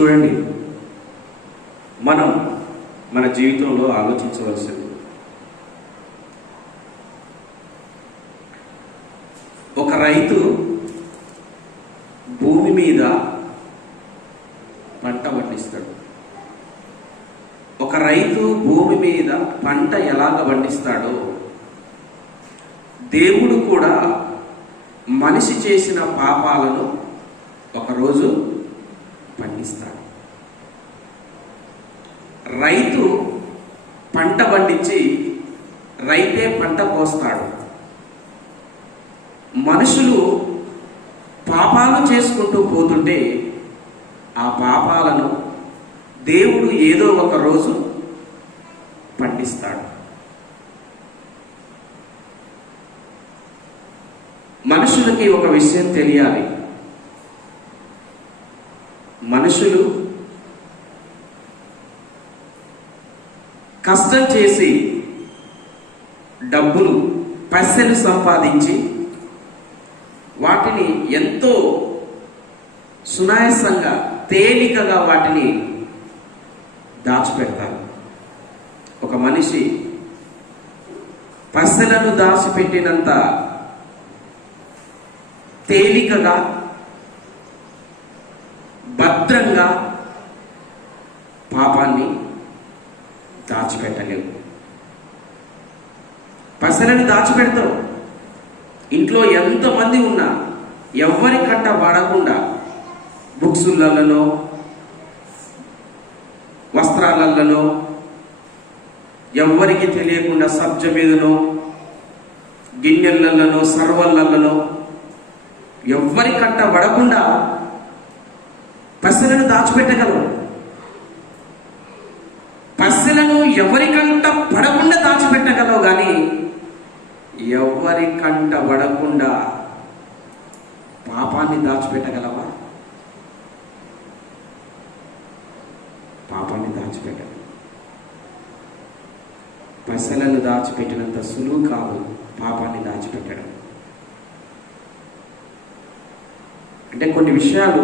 చూడండి. మనం మన జీవితంలో ఆలోచించవలసింది. ఒక రైతు భూమి మీద పంట పండిస్తాడు. ఒక రైతు భూమి మీద పంట ఎలాగ పండిస్తాడో దేవుడు కూడా మనిషి చేసిన పాపాలను ఒకరోజు పండిస్తాడు రైతు పంట పండించి రైతే పంట కోస్తాడు మనుషులు పాపాలు చేసుకుంటూ పోతుంటే ఆ పాపాలను దేవుడు ఏదో ఒక రోజు పండిస్తాడు. మనుషులకి ఒక విషయం తెలియాలి. మనుషులు కష్టం చేసి డబ్బులు పైసలు సంపాదించి వాటిని ఎంతో సునాయాసంగా తేలికగా వాటిని దాచిపెడతారు. ఒక మనిషి పసలను దాచిపెట్టినంత తేలికగా భద్రంగా పాపాన్ని దాచిపెట్టలేవు. పసలని దాచిపెడతావు. ఇంట్లో ఎంతమంది ఉన్నా ఎవరి కట్ట పడకుండా బుక్సులలో వస్త్రాలలో ఎవ్వరికి తెలియకుండా సబ్జ మీదనో గిన్నెలలోనో సర్వలలోనో ఎవ్వరి కట్ట పడకుండా పసలను దాచిపెట్టగలవు. ఎవరికంట పడకుండా దాచిపెట్టగలవు కానీ ఎవరికంట పడకుండా పాపాన్ని దాచిపెట్టగలవా? పాపాన్ని దాచిపెట్టగలవు పసలను దాచిపెట్టినంత సులువు కాదు పాపాన్ని దాచిపెట్టడం. అంటే కొన్ని విషయాలు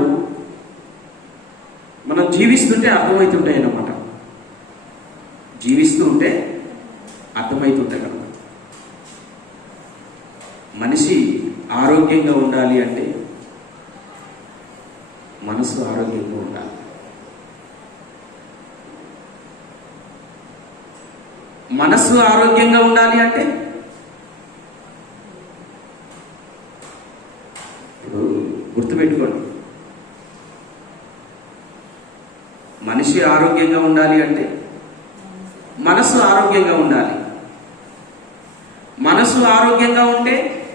మనం జీవిస్తుంటే అర్థమవుతుంటాయి అన్నమాట జీవిస్తూ ఉంటే అర్థమవుతుంటాయి కదా. మనిషి ఆరోగ్యంగా ఉండాలి అంటే మనసు ఆరోగ్యంగా ఉండాలి. మనసు ఆరోగ్యంగా ఉండాలి అంటే ఇప్పుడు గుర్తుపెట్టుకోండి. మనిషి ఆరోగ్యంగా ఉండాలి అంటే మనసు ఆరోగ్యంగా ఉండాలి. మనసు ఆరోగ్యంగా ఉంటే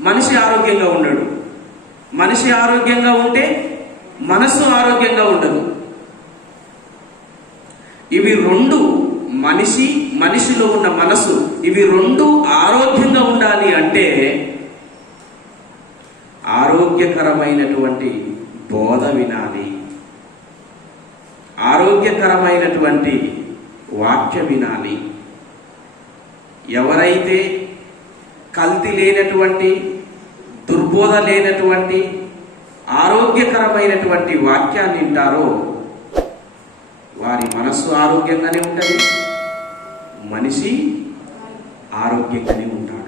మనిషి ఆరోగ్యంగా ఉండడు. మనిషి ఆరోగ్యంగా ఉంటే మనసు ఆరోగ్యంగా ఉండదు. ఇవి రెండు మనిషి మనిషిలో ఉన్న మనసు ఇవి రెండు ఆరోగ్యంగా ఉండాలి అంటే ఆరోగ్యకరమైనటువంటి బోధ వినాలి. ఆరోగ్యకరమైనటువంటి వాక్య వినాలి. ఎవరైతే కల్తీ లేనటువంటి దుర్బోధ లేనటువంటి ఆరోగ్యకరమైనటువంటి వాక్యాన్ని వింటారో వారి మనస్సు ఆరోగ్యంగానే ఉంటుంది. మనిషి ఆరోగ్యంగానే ఉంటాడు.